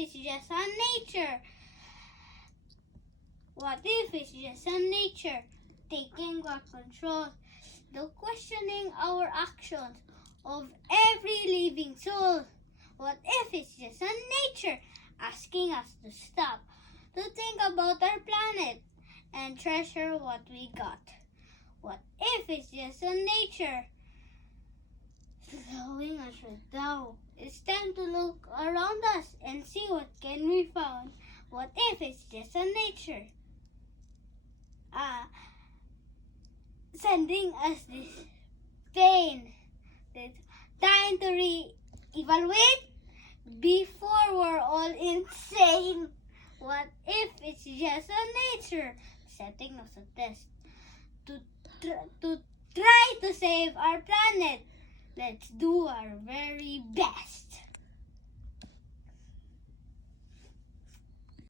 it's just a nature? What if it's just a nature taking back control, the questioning our actions of every living soul? What if it's just a nature asking us to stop, to think about our planet and treasure what we got? What if it's just a nature slowing us down? It's time to look around us and see what can we found. What if it's just a nature sending us this pain, this time to re-evaluate before we're all insane? What if it's just a nature setting us a test to try to save our planet? Let's do our very best.